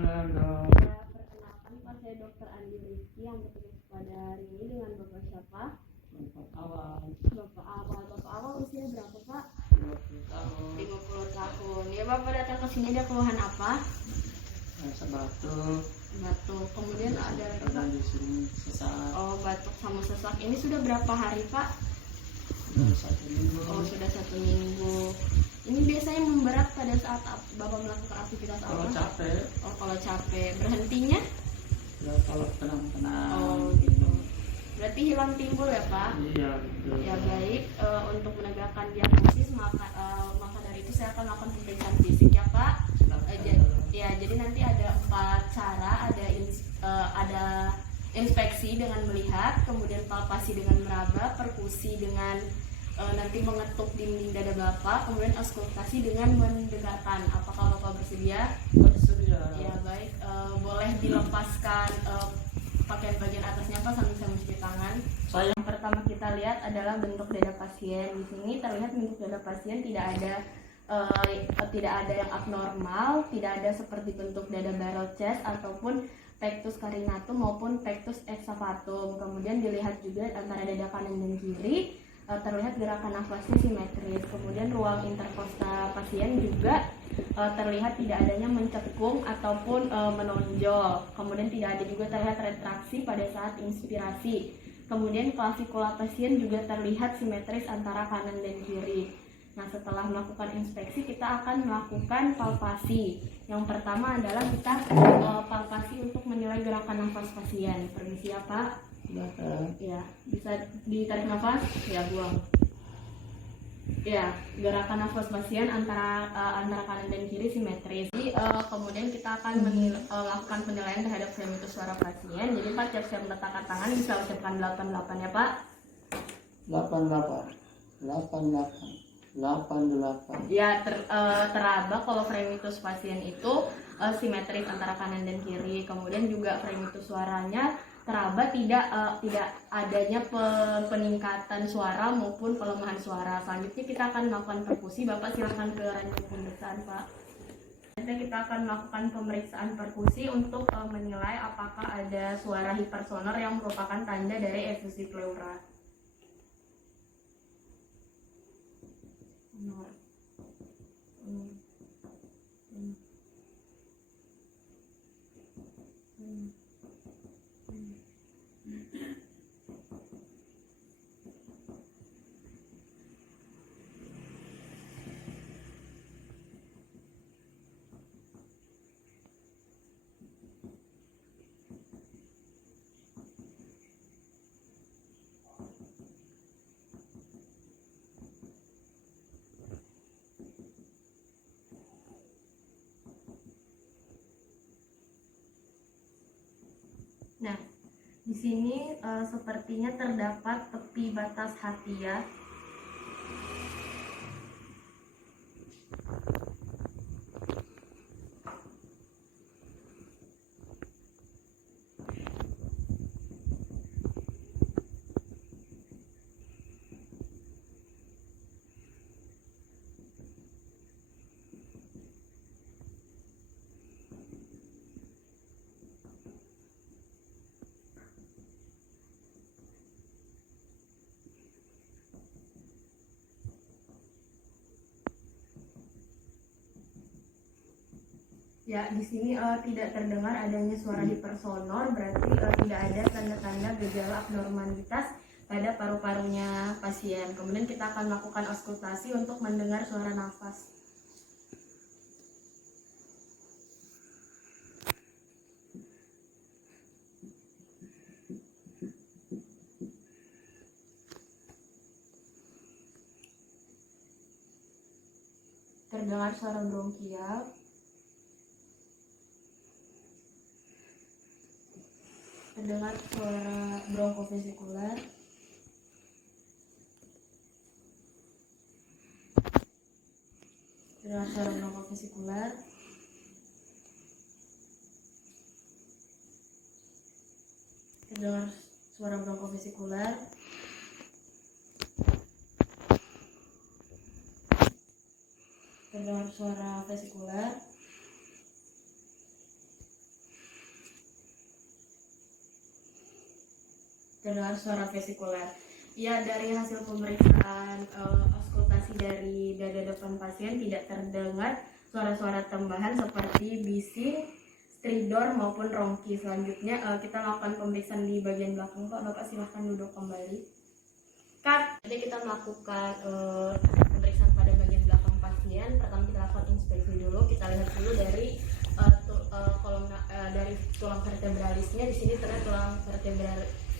Halo. Ya, perkenalkan Pak, saya Dr. Andi Rizky yang bertugas pada hari ini dengan Bapak siapa? Bapak awal. Bapak awal usia berapa Pak? 20 tahun. 50 tahun. Ya Bapak datang ke sini ada keluhan apa? Rasa batuk. Batuk. Kemudian ada lagi Pak? Kadang di sini sesak. Oh, batuk sama sesak. Ini sudah berapa hari Pak? Sudah 1 minggu. Oh, sudah 1 minggu. Ini biasanya memberat pada saat Bapak melakukan aktivitas Kalau apa? capek, Oh, kalau capek. Berhentinya? ya kalau tenang-tenang. Oh, gitu. Berarti hilang timbul ya Pak? Iya, betul. Ya baik, untuk menegakkan diagnosis maka dari itu saya akan melakukan pemeriksaan fisik ya Pak. Jadi nanti ada 4 cara, ada inspeksi dengan melihat, kemudian palpasi dengan meraba, perkusi dengan nanti mengetuk dinding dada Bapak, kemudian auskultasi dengan mendekatan. Apakah Bapak bersedia? Bersedia. Ya baik, boleh dilepaskan pakaian bagian atasnya Pak sambil saya mencuci tangan. Saya Yang pertama kita lihat adalah bentuk dada pasien. Di sini terlihat bentuk dada pasien tidak ada yang abnormal, tidak ada seperti bentuk dada barrel chest ataupun pectus carinatum maupun pectus excavatum. Kemudian dilihat juga antara dada kanan dan kiri terlihat gerakan nafasnya simetris. Kemudian ruang interkosta pasien juga terlihat tidak adanya mencekung ataupun menonjol. Kemudian tidak ada juga terlihat retraksi pada saat inspirasi. Kemudian klavikula pasien juga terlihat simetris antara kanan dan kiri. Nah, setelah melakukan inspeksi kita akan melakukan palpasi. Yang pertama adalah kita palpasi untuk menilai gerakan nafas pasien. Permisi ya Pak. Ya, bisa ditarik nafas, ya buang. Ya, gerakan nafas pasien antara kanan dan kiri simetris. Jadi, kemudian kita akan melakukan penilaian terhadap fremitus suara pasien. Jadi Pak siap-siap meletakkan tangan, bisa ucapkan 88 ya Pak. 88. 88. Ya, teraba kalau fremitus pasien itu simetris antara kanan dan kiri. Kemudian juga fremitus suaranya teraba tidak adanya peningkatan suara maupun pelemahan suara. Selanjutnya kita akan melakukan perkusi. Bapak silakan ke ranjang pemeriksaan Pak. Nanti kita akan melakukan pemeriksaan perkusi untuk menilai apakah ada suara hipersonor yang merupakan tanda dari efusi pleura. Nah, di sini sepertinya terdapat tepi batas hati ya. Ya, di sini tidak terdengar adanya suara hipersonor, berarti tidak ada tanda-tanda gejala abnormalitas pada paru-parunya pasien. Kemudian kita akan melakukan auskultasi untuk mendengar suara nafas. Terdengar suara bronkial. Terdengar suara bronkofesikular. Terdengar suara bronkofesikular. Terdengar suara bronkofesikular. Terdengar suara vesikular. terdengar suara vesikuler. Ya, dari hasil pemeriksaan auskultasi dari dada depan pasien tidak terdengar suara-suara tambahan seperti bising, stridor maupun rongki. Selanjutnya kita lakukan pemeriksaan di bagian belakang, Pak. Bapak silahkan duduk kembali. Jadi kita melakukan pemeriksaan pada bagian belakang pasien. Pertama kita lakukan inspeksi dulu. Kita lihat dulu dari dari tulang vertebralisnya. Di sini terlihat tulang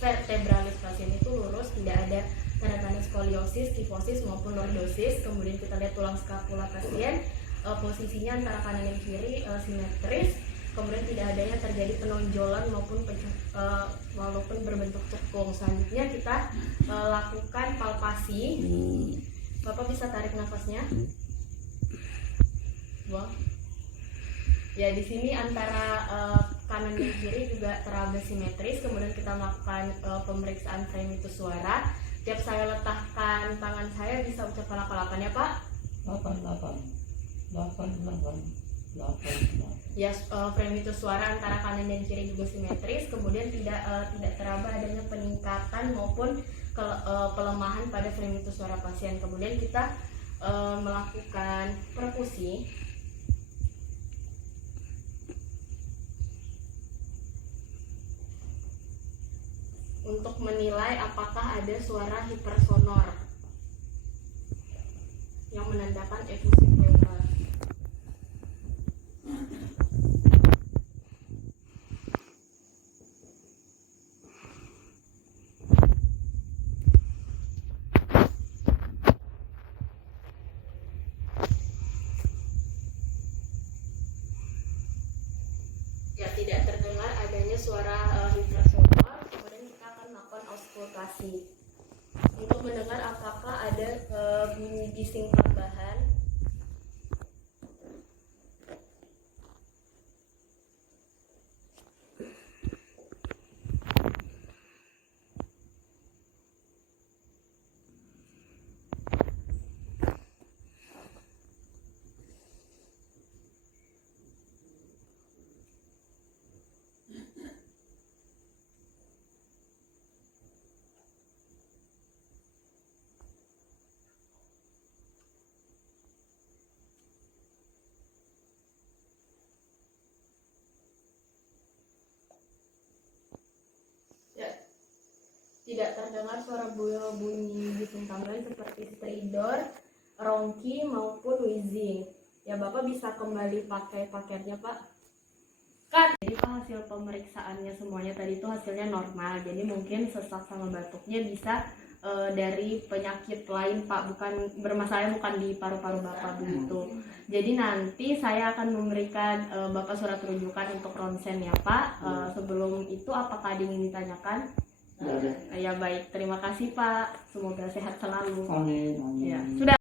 vertebralis pasien itu lurus, tidak ada tanda-tanda skoliosis, kifosis maupun lordosis. Kemudian kita lihat tulang skapula pasien, posisinya antara kanan dan kiri simetris. Kemudian tidak adanya terjadi penonjolan maupun berbentuk cekung. Selanjutnya kita lakukan palpasi. Bapak bisa tarik nafasnya. Buang. Ya, di sini antara kanan dan kiri juga teraba simetris. Kemudian kita melakukan pemeriksaan fremitus suara. Tiap saya letakkan tangan saya bisa ucapkan 88 ya, Pak? 88. Ya, fremitus suara antara kanan dan kiri juga simetris. Kemudian tidak teraba adanya peningkatan maupun pelemahan pada fremitus suara pasien. Kemudian kita melakukan perkusi. Untuk menilai apakah ada suara hipersonor yang menandakan efusi pleural. Ya, tidak terdengar adanya suara hipersonor. Kemudian kita akan melakukan auskultasi untuk mendengar apakah ada bunyi bising tambahan. Tidak terdengar suara bunyi bising tambahan seperti stridor, rongki maupun wheezing. Ya, Bapak bisa kembali pakai paketnya, Pak. Jadi Pak, hasil pemeriksaannya semuanya tadi itu hasilnya normal. Jadi mungkin sesak sama batuknya bisa dari penyakit lain, Pak, bukan bermasalah, bukan di paru-paru Bapak begitu. Jadi nanti saya akan memberikan Bapak surat rujukan untuk ronsen ya, Pak. Sebelum itu apakah ada yang ingin ditanyakan? Ya, baik, terima kasih Pak, semoga sehat selalu. Amin. Ya, sudah.